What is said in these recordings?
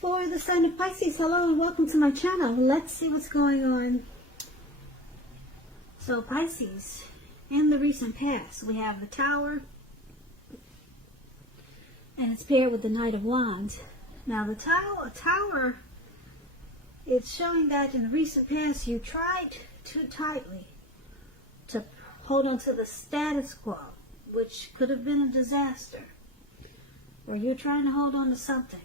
For the sign of Pisces, hello and welcome to my channel. Let's see what's going on. So Pisces, in the recent past, we have the Tower, and it's paired with the Knight of Wands. Now the Tower, it's showing that in the recent past you tried too tightly to hold on to the status quo, which could have been a disaster, or you're trying to hold on to something.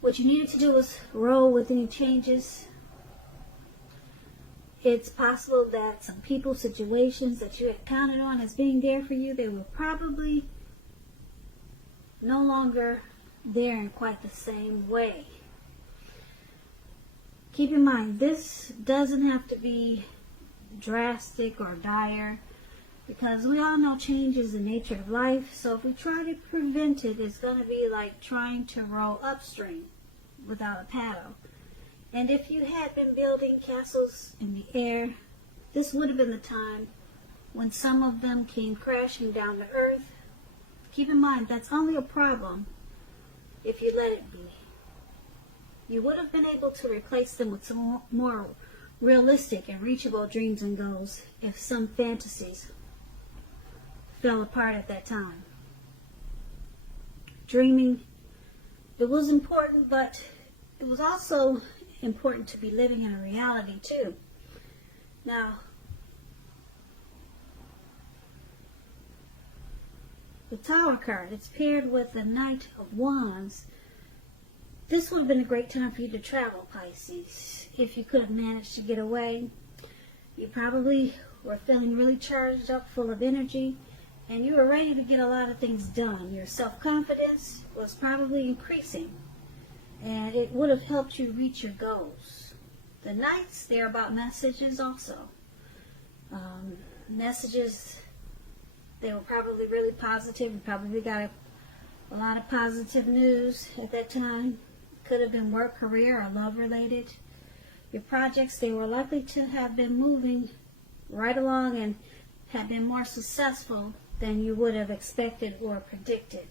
What you needed to do was roll with any changes. It's possible that some people, situations that you had counted on as being there for you, they were probably no longer there in quite the same way. Keep in mind, this doesn't have to be drastic or dire, because we all know change is the nature of life. So if we try to prevent it, it's going to be like trying to row upstream without a paddle. And if you had been building castles in the air, this would have been the time when some of them came crashing down to earth. Keep in mind, that's only a problem if you let it be. You would have been able to replace them with some more realistic and reachable dreams and goals if some fantasies fell apart at that time. Dreaming, it was important, but it was also important to be living in a reality too. Now, the Tower card, it's paired with the Knight of Wands. This would have been a great time for you to travel, Pisces. If you could have managed to get away, you probably were feeling really charged up, full of energy, and you were ready to get a lot of things done. Your self-confidence was probably increasing, and it would have helped you reach your goals. The Knights, they're about messages also. Messages, they were probably really positive. You probably got a lot of positive news at that time. Could have been work, career, or love related. Your projects, they were likely to have been moving right along and have been more successful than you would have expected or predicted.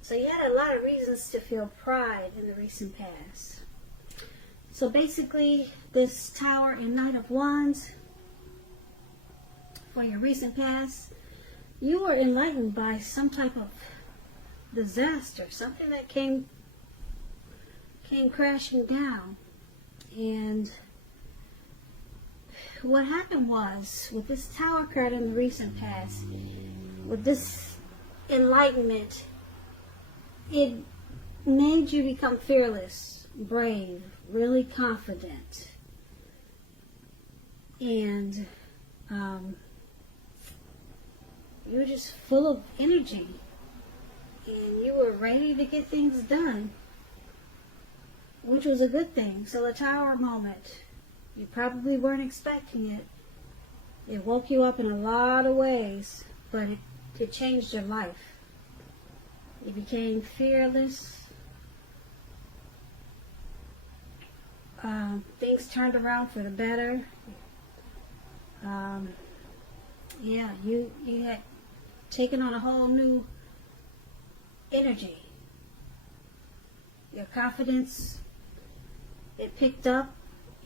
So you had a lot of reasons to feel pride in the recent past. So basically, this Tower and Knight of Wands, for your recent past, you were enlightened by some type of disaster, something that came crashing down. And what happened was, with this Tower card in the recent past, with this enlightenment, it made you become fearless, brave, really confident, and you were just full of energy, and you were ready to get things done, which was a good thing. So the Tower moment, you probably weren't expecting it. It woke you up in a lot of ways, but it changed your life. You became fearless. Things turned around for the better. Yeah, you had taken on a whole new energy. Your confidence, it picked up,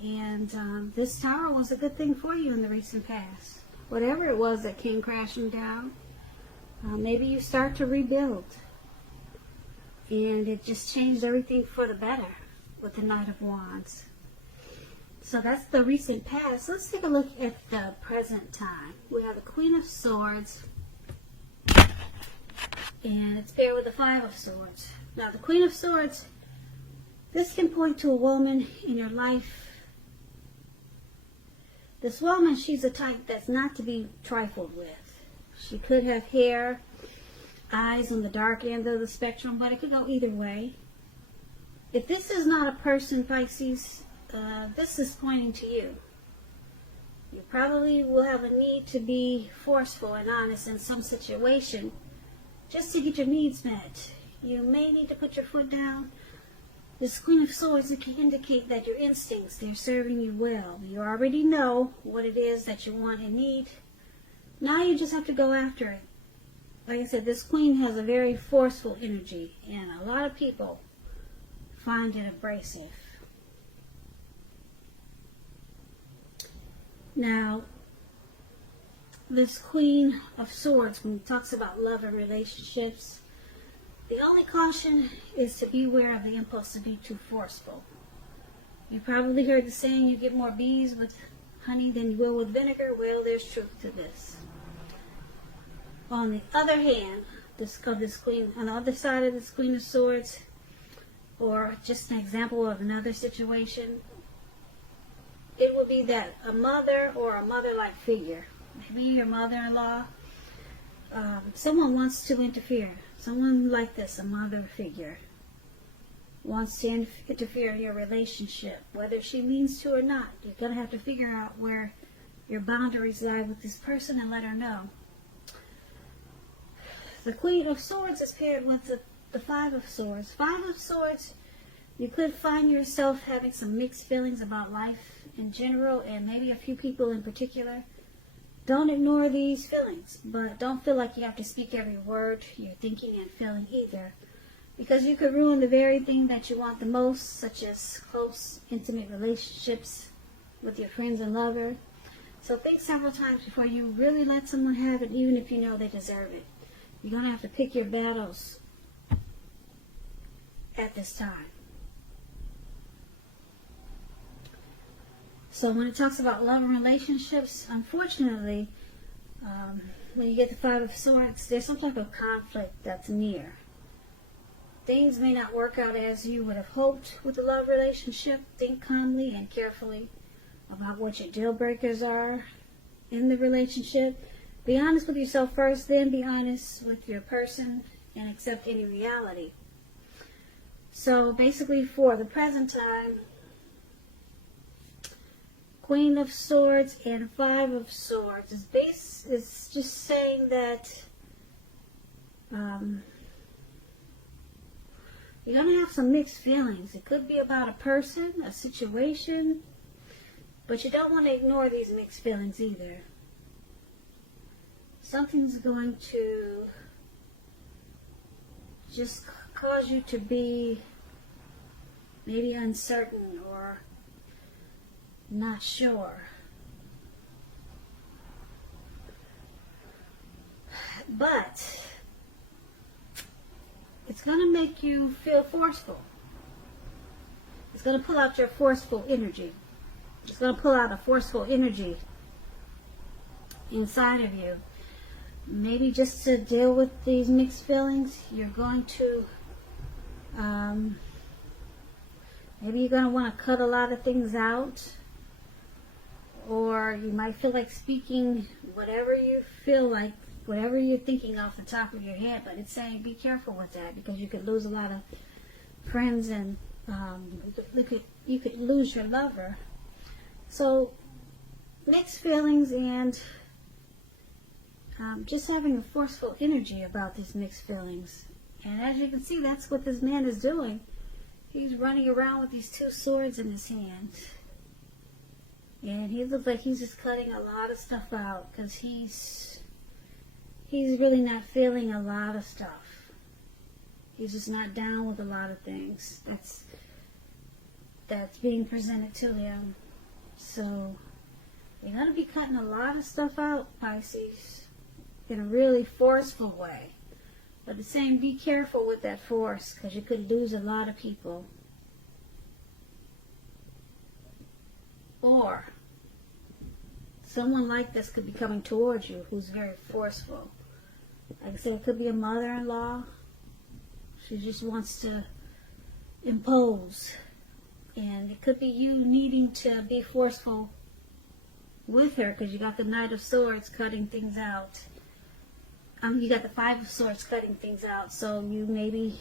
and this Tower was a good thing for you in the recent past. Whatever it was that came crashing down, maybe you start to rebuild, and it just changed everything for the better with the Knight of Wands. So that's the recent past. Let's take a look at the present time. We have the Queen of Swords, and it's paired with the Five of Swords. Now the Queen of Swords, this can point to a woman in your life. This woman, she's a type that's not to be trifled with. She could have hair, eyes on the dark end of the spectrum, but it could go either way. If this is not a person, Pisces, this is pointing to you. You probably will have a need to be forceful and honest in some situation just to get your needs met. You may need to put your foot down. This Queen of Swords, it can indicate that your instincts, they're serving you well. You already know what it is that you want and need. Now you just have to go after it. like I said, this queen has a very forceful energy, and a lot of people find it abrasive. Now, this Queen of Swords, when it talks about love and relationships, the only caution is to beware of the impulse to be too forceful. You probably heard the saying, you get more bees with honey than you will with vinegar. Well, there's truth to this. On the other hand, this Queen, on the other side of this Queen of Swords, or just an example of another situation, it would be that a mother or a mother-like figure, maybe your mother-in-law, someone wants to interfere. Someone like this, a mother figure, wants to interfere in your relationship, whether she means to or not. You're going to have to figure out where your boundaries lie with this person and let her know. The Queen of Swords is paired with the Five of Swords. Five of Swords, you could find yourself having some mixed feelings about life in general, and maybe a few people in particular. Don't ignore these feelings, but don't feel like you have to speak every word you're thinking and feeling either, because you could ruin the very thing that you want the most, such as close, intimate relationships with your friends and lover. So think several times before you really let someone have it, even if you know they deserve it. You're going to have to pick your battles at this time. So when it talks about love and relationships, unfortunately, when you get the Five of Swords, there's some type of conflict that's near. Things may not work out as you would have hoped with a love relationship. Think calmly and carefully about what your deal breakers are in the relationship. Be honest with yourself first, then be honest with your person and accept any reality. So basically, for the present time, Queen of Swords and Five of Swords is just saying that you're going to have some mixed feelings. It could be about a person, a situation, but you don't want to ignore these mixed feelings either. Something's going to just cause you to be maybe uncertain or not sure. But it's going to make you feel forceful. It's going to pull out your forceful energy. It's going to pull out a forceful energy inside of you. Maybe just to deal with these mixed feelings, you're going to maybe you're going to want to cut a lot of things out. Or you might feel like speaking whatever you feel like, whatever you're thinking off the top of your head. But it's saying be careful with that, because you could lose a lot of friends, and you could lose your lover. So mixed feelings, and just having a forceful energy about these mixed feelings. And as you can see, that's what this man is doing. He's running around with these two swords in his hand. And he looks like he's just cutting a lot of stuff out, because he's really not feeling a lot of stuff. He's just not down with a lot of things that's being presented to him. So you're going to be cutting a lot of stuff out, Pisces, in a really forceful way. But it's saying be careful with that force, because you could lose a lot of people. Or someone like this could be coming towards you who's very forceful. Like I said, it could be a mother-in-law. She just wants to impose. And it could be you needing to be forceful with her, because you got the Knight of Swords cutting things out. You got the Five of Swords cutting things out. So you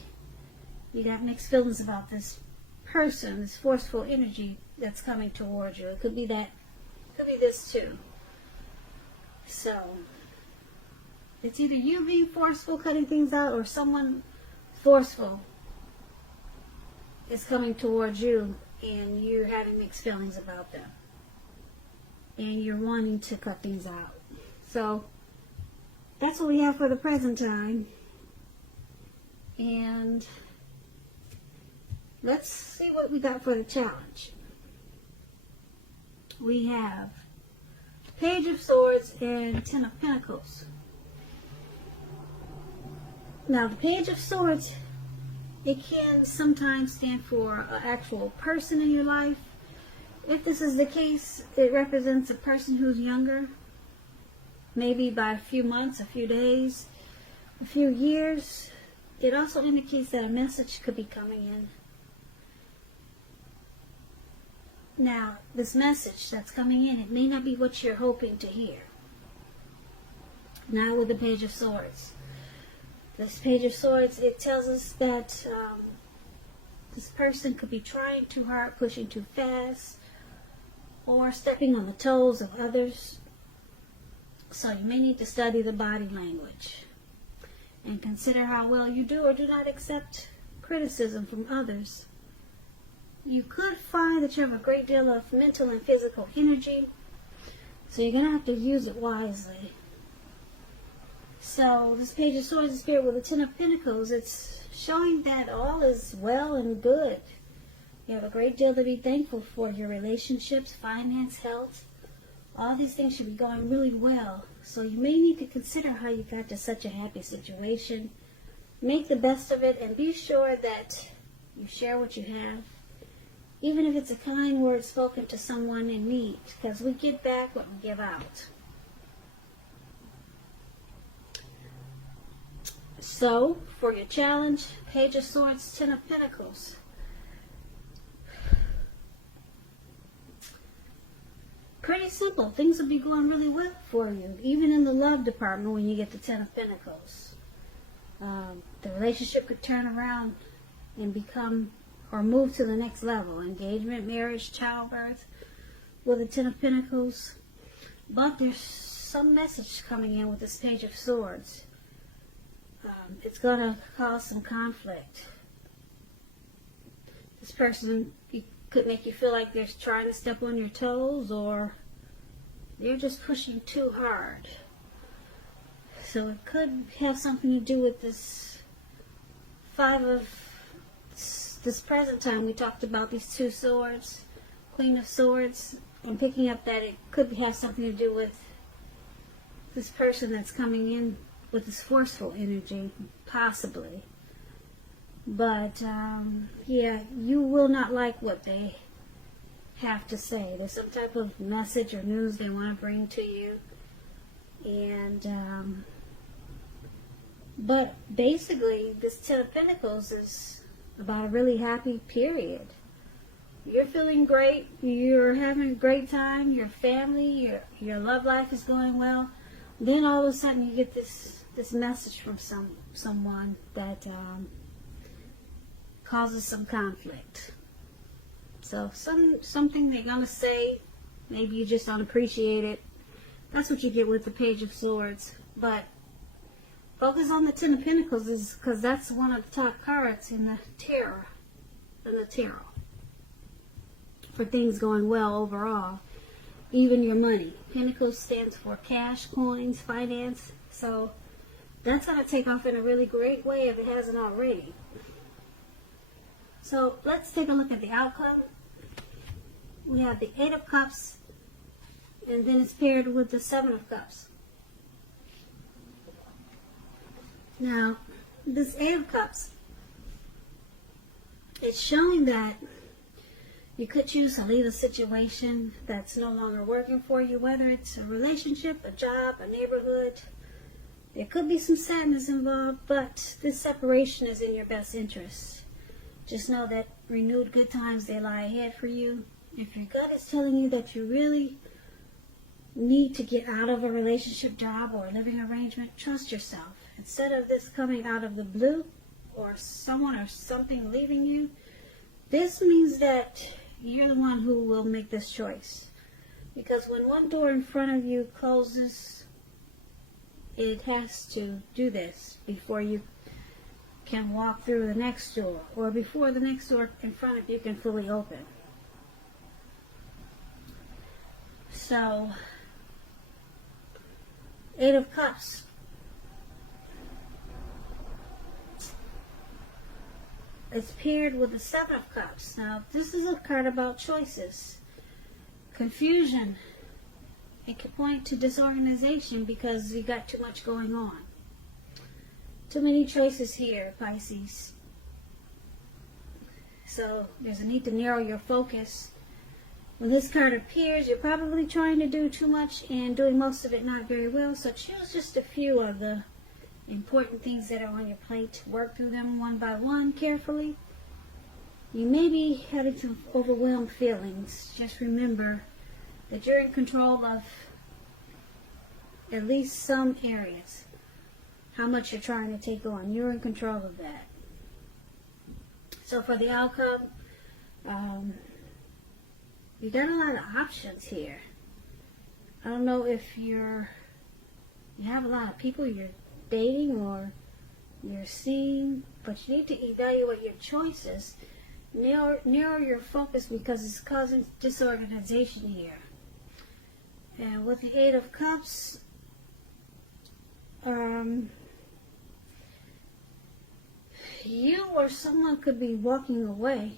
got mixed feelings about this person, this forceful energy that's coming towards you. It could be that. Could be this too. So it's either you being forceful, cutting things out, or someone forceful is coming towards you, and you're having mixed feelings about them, and you're wanting to cut things out. So that's what we have for the present time. And let's see what we got for the challenge. We have Page of Swords and Ten of Pentacles. Now, the Page of Swords, it can sometimes stand for an actual person in your life. If this is the case, it represents a person who's younger, maybe by a few months, a few days, a few years. It also indicates that a message could be coming in. Now, this message that's coming in, it may not be what you're hoping to hear. Now with the Page of Swords. This Page of Swords, it tells us that this person could be trying too hard, pushing too fast, or stepping on the toes of others. So you may need to study the body language and consider how well you do or do not accept criticism from others. You could find that you have a great deal of mental and physical energy, so you're going to have to use it wisely. So this Page of Swords is paired with the Ten of Pentacles. It's showing that all is well and good. You have a great deal to be thankful for. Your relationships, finance, health, all these things should be going really well. So you may need to consider how you got to such a happy situation. Make the best of it and be sure that you share what you have. Even if it's a kind word spoken to someone in need, because we get back what we give out. So, for your challenge, Page of Swords, Ten of Pentacles. Pretty simple. Things will be going really well for you, even in the love department when you get the Ten of Pentacles. The relationship could turn around and become or move to the next level. Engagement, marriage, childbirth with the Ten of Pentacles. But there's some message coming in with this Page of Swords. It's going to cause some conflict. This person could make you feel like they're trying to step on your toes, or they're just pushing too hard. So it could have something to do with this this present time. We talked about these two swords, Queen of Swords. I'm picking up that it could have something to do with this person that's coming in with this forceful energy, possibly. But, yeah, you will not like what they have to say. There's some type of message or news they want to bring to you. And, but basically, this Ten of Pentacles is about a really happy period. You're feeling great. You're having a great time. Your family, your love life is going well. Then all of a sudden you get this message from someone that causes some conflict. So something they're gonna say, maybe you just don't appreciate it. That's what you get with the Page of Swords. But focus on the Ten of Pentacles, because that's one of the top cards in the tarot. For things going well overall, even your money. Pentacles stands for cash, coins, finance. So that's going to take off in a really great way if it hasn't already. So let's take a look at the outcome. We have the Eight of Cups, and then it's paired with the Seven of Cups. Now, this Eight of Cups, it's showing that you could choose to leave a situation that's no longer working for you, whether it's a relationship, a job, a neighborhood. There could be some sadness involved, but this separation is in your best interest. Just know that renewed good times, they lie ahead for you. If your gut is telling you that you really need to get out of a relationship, job, or living arrangement, trust yourself. Instead of this coming out of the blue, or someone or something leaving you, this means that you're the one who will make this choice. Because when one door in front of you closes, it has to do this before you can walk through the next door, or before the next door in front of you can fully open. So, Eight of Cups. it's paired with the Seven of Cups. Now, this is a card about choices, confusion. It could point to disorganization because you got too much going on. Too many choices here, Pisces. So there's a need to narrow your focus. When this card appears, you're probably trying to do too much and doing most of it not very well. So choose just a few of the important things that are on your plate. Work through them one by one carefully. You may be having some overwhelmed feelings. Just remember that you're in control of at least some areas. How much you're trying to take on, you're in control of that. So for the outcome, you got a lot of options here. I don't know if you have a lot of people you're dating or you're seeing, but you need to evaluate your choices. Narrow your focus because it's causing disorganization here. And with the Eight of Cups, you or someone could be walking away,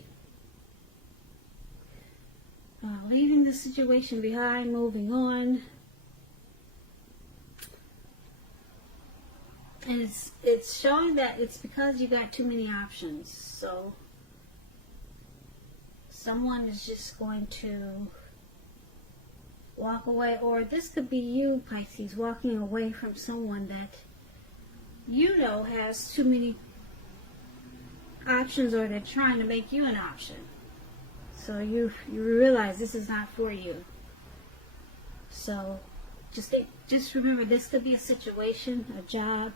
leaving the situation behind, moving on. And it's showing that it's because you got too many options. So someone is just going to walk away, or this could be you, Pisces, walking away from someone that you know has too many options, or they're trying to make you an option. So you realize this is not for you. So just remember, this could be a situation, a job,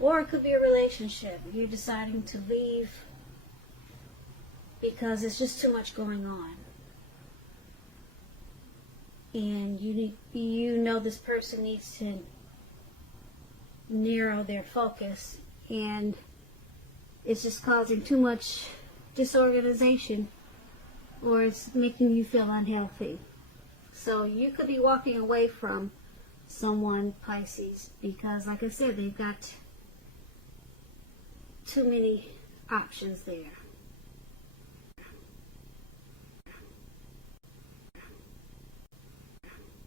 or it could be a relationship. You're deciding to leave because it's just too much going on. And you know this person needs to narrow their focus, and it's just causing too much disorganization, or it's making you feel unhealthy. So you could be walking away from someone, Pisces, because like I said, they've got too many options there.